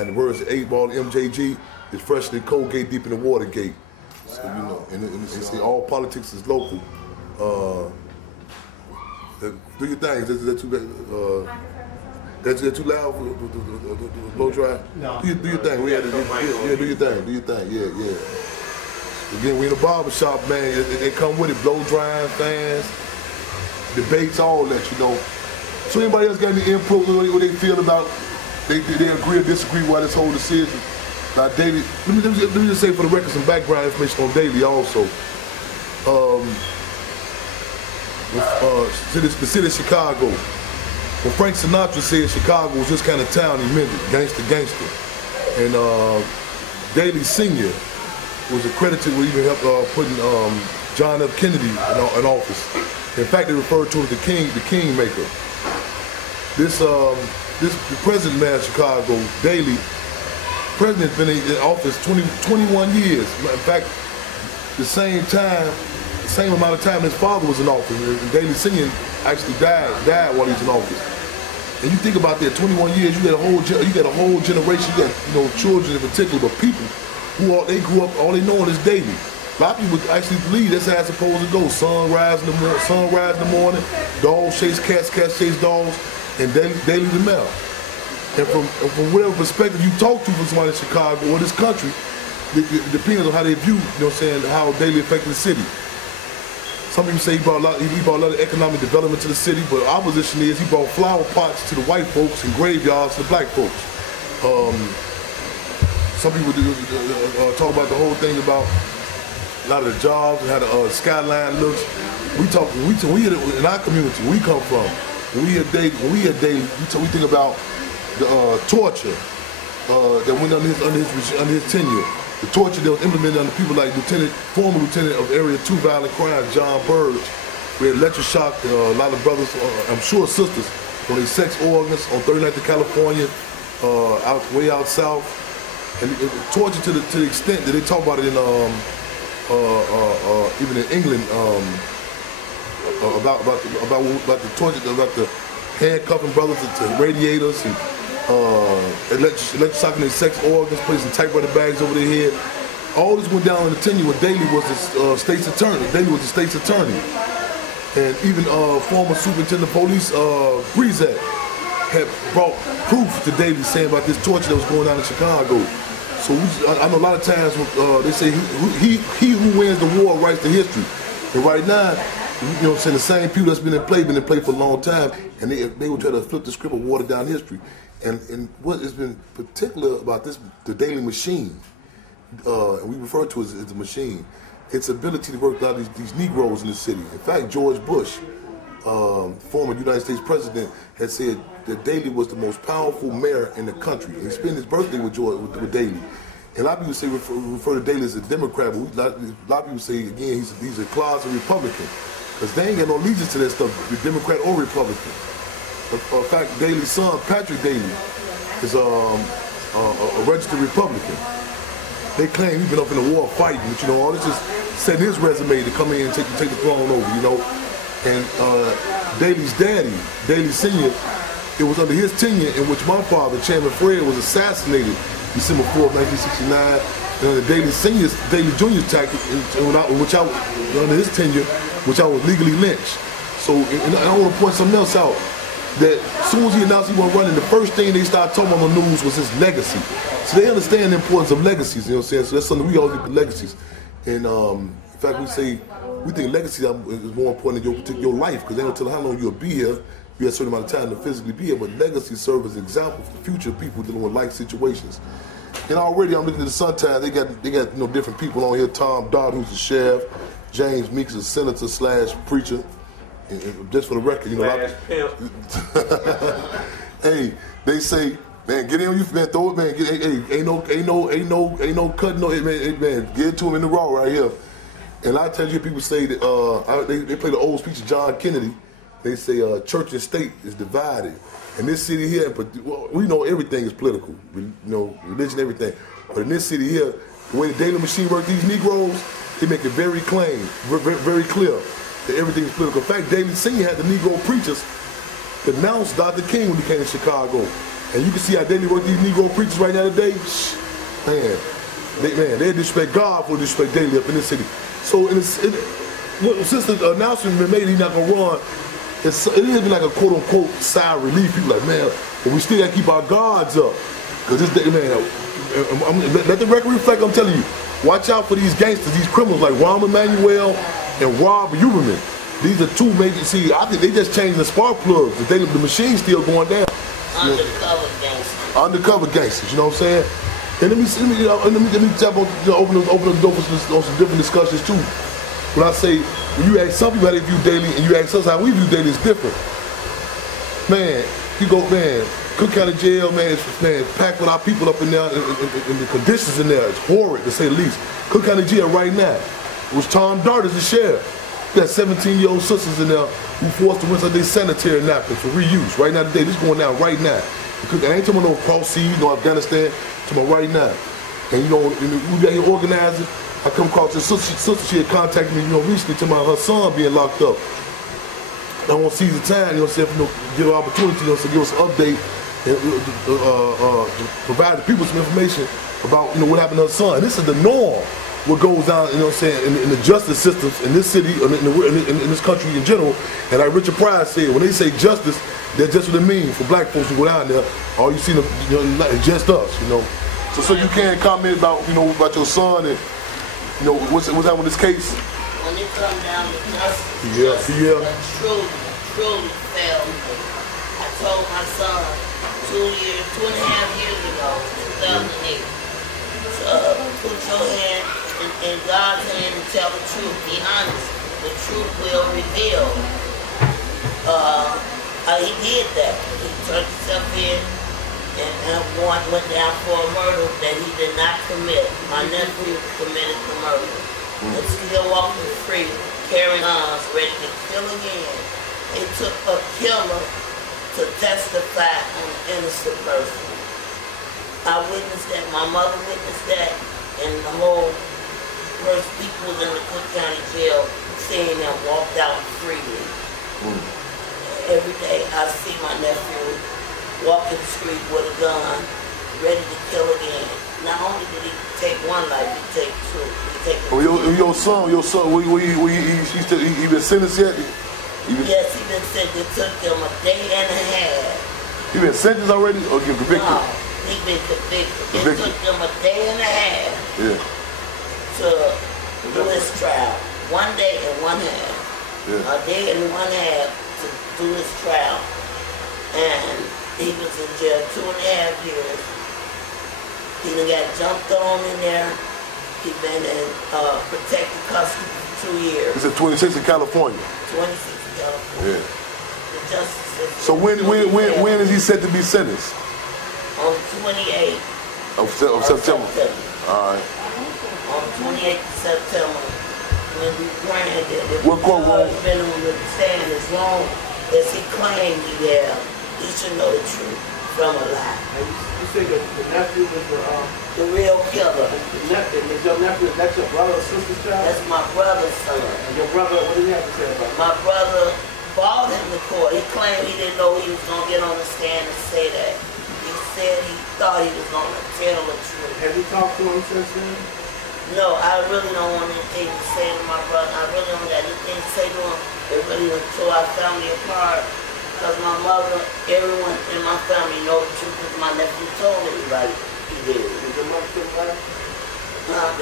And the words 8 Ball MJG is fresher than Colgate, deep in the Watergate. So, you know, and see, all politics is local. Do your thing. That's too loud for the blow dry? No. Do your thing. We had to, do your thing. Do your thing. Yeah. Again, we in the barber shop, man. They come with it. Blow drying, fans, debates, all that, you know. So anybody else got any input on what they feel about? They agree or disagree why this whole decision? Now, Daily, let me just say for the record some background information on Daily also. The city of Chicago. When Frank Sinatra said Chicago was this kind of town, he meant it, gangster. And Daily Sr. was accredited with even help putting John F. Kennedy in office. In fact, they referred to it as the Kingmaker. The president of Chicago, Daily, president's been in office 21 years. In fact, the same amount of time his father was in office. And Daily Sr. actually died while he was in office. And you think about that, 21 years, you got a whole generation, you got children in particular, but people who they grew up, all they know is Daily. A lot of people actually believe that's how it's supposed to go. Sunrise in the morning, dogs chase cats, cats chase dogs, and Daily the mail. And from whatever perspective you talk to from somebody in Chicago or this country, it depends on how they view, how Daily affected the city. Some people say he brought a lot of economic development to the city, but our position is he brought flower pots to the white folks and graveyards to the black folks. Some people talk about the whole thing about a lot of the jobs and how the skyline looks. We in our community, we come from, when we hear Daily, we think about the torture that went under his tenure. The torture that was implemented on the people like former lieutenant of Area 2 Violent Crimes, John Burge, we had electroshocked a lot of brothers, I'm sure sisters, on their sex organs on 39th of California, way out south. And torture to the extent that they talk about it in even in England, about the torture, about the handcuffing brothers to radiators and electroshocking their sex organs, placing typewriter bags over their head. All this went down in the tenure where Daily was the state's attorney. Daily was the state's attorney. And even former superintendent of police, Breezak, had brought proof to Daily saying about this torture that was going on in Chicago. So I know a lot of times they say he who wins the war writes the history. And right now, the same people that's been in play for a long time, and they will try to flip the script of water down history. And what has been particular about the Daily machine, and we refer to it as the machine, its ability to work out these Negroes in the city. In fact, George Bush, former United States president, had said that Daily was the most powerful mayor in the country. And he spent his birthday with Daily. And a lot of people say refer to Daily as a Democrat, but a lot of people say, again, he's a closet Republican. Because they ain't got no allegiance to that stuff, Democrat or Republican. In fact, Daly's son, Patrick Daly, is a registered Republican. They claim he's been up in the war fighting, but all this is setting his resume to come in and take the throne over, And Daly's daddy, Daily Sr., it was under his tenure in which my father, Chairman Fred, was assassinated December 4th, 1969. And under Daily Jr.'s tactic, under his tenure, which I was legally lynched. So, and I want to point something else out. That as soon as he announced he wasn't running, the first thing they started talking about on the news was his legacy. So they understand the importance of legacies, So that's something we all get, the legacies. And in fact, we think legacy is more important than your life, because they don't tell how long you'll be here. You have a certain amount of time to physically be here, but legacy serves as an example for future people dealing with life situations. And already I'm looking at the Sun Times, they got different people on here. Tom Dodd, who's the sheriff, James Meeks, a senator / preacher. And just for the record, hey, they say, man, get in on you, man, throw it, man. Ain't no cutting, man, get it to him in the raw right here. And I tell you, people say that they play the old speech of John Kennedy. They say church and state is divided. And this city here, we know everything is political, religion, everything. But in this city here, the way the Daily machine works, these Negroes, they make it very plain, very clear that everything is political. In fact, Daily Sr. had the Negro preachers denounce Dr. King when he came to Chicago. And you can see how Daily work these Negro preachers right now today. Man, they disrespect God for disrespect Daily up in this city. So since the announcement been made he's not gonna run, it is like a quote unquote sigh of relief. People like, man, but we still gotta keep our guards up. Cause this day, man, let the record reflect. I'm telling you, watch out for these gangsters, these criminals like Rahm Emanuel and Rob Huberman. These are two major. See, I think they just changed the spark plugs. The machine's still going down. Undercover gangsters. Undercover gangsters. You know what I'm saying? And let me tap on, open the door for some different discussions too. When I say, when you ask some people how they view Daily and you ask us how we view Daily, it's different. Man, you go, man, Cook County Jail, man, it's packed with our people up in there, and the conditions in there, it's horrid to say the least. Cook County Jail right now, it was Tom Dart as the sheriff. You got 17-year-old sisters in there who forced to rinse out their sanitary napkins for reuse. Right now today, this is going down right now. I ain't talking about no cross seas, no Afghanistan, I'm talking about right now. And you know, we got here organizing. I come across this sister, she had contacted me, you know, recently to her son being locked up. I want to seize the time, you know, say, give her opportunity, you know, to give us an update and provide the people some information about, you know, what happened to her son. This is the norm, what goes down, you know what I'm saying, in the justice systems in this city, in this country in general. And like Richard Pryor said, when they say justice, that's just what it means for black folks who go down there. All you see, you know, is just us, you know. So you can't comment about, you know, about your son and, you know, what's happening with this case? When it comes down to justice, truly failed me. I told my son 2.5 years ago, 2008, put your hand in God's hand and tell the truth. Be honest. The truth will reveal. He did that. He turned himself in and went down for a murder that he did not commit. My nephew committed the murder. And still walking free, carrying arms, ready to kill again. It took a killer to testify on an innocent person. I witnessed that, my mother witnessed that, and the whole first people in the Cook County Jail seeing them walked out freely. Every day I see my nephew walking the street with a gun, ready to kill again. Not only did he take one life, he take two. Your son, he been sentenced yet? Yes, he been sentenced. It took him a day and a half. He been sentenced already or convicted? No, he been convicted. It took him a day and a half to do his trial. 1 day and 1 half. A day and 1 half to do his trial. And he was in jail 2.5 years. He done got jumped on in there. He been in protected custody for 2 years. It's at 26 in California. 26 in California. The justice system. So when is he set to be sentenced? On the 28th of September. All right. On the 28th of September, when we granted, what court room? Been on the stand as long as he claimed he had, he should know the truth from a lie. You say the nephew is the real killer. Is your nephew, that's your brother or sister's child? That's my brother's son. And your brother, what did he have to say about it? My brother brought him to court. He claimed he didn't know he was going to get on the stand and say that. He said he thought he was going to tell the truth. Have you talked to him since then? No, I really don't want anything to say to my brother. I really don't got anything to say to him. It really tore our family apart. Because my mother, everyone in my family know the truth because my nephew told everybody he did. Is your mother still alive?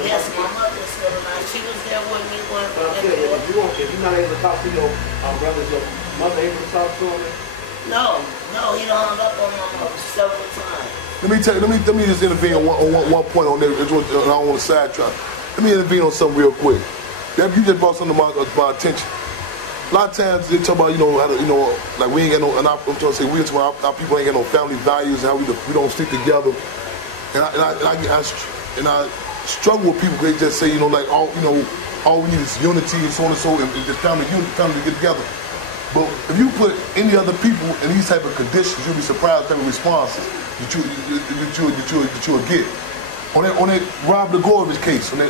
Yes, my mother is still alive. She was there with me when if you're not able to talk to your brother, is your mother able to talk to him? No, he done hung up on my mother several times. Let me just intervene on one point on there. I don't want to sidetrack. Let me intervene on something real quick. You just brought something to my attention. A lot of times they talk about, you know, how to, you know, like we ain't got no, and I'm trying to say our people ain't got no family values and how we don't stick together. And I struggle with people because they just say, you know, like all we need is unity and so on and so, and just family to get together. But if you put any other people in these type of conditions, you'll be surprised at the type of responses that you'll get. On that Rob Blagojevich case, on that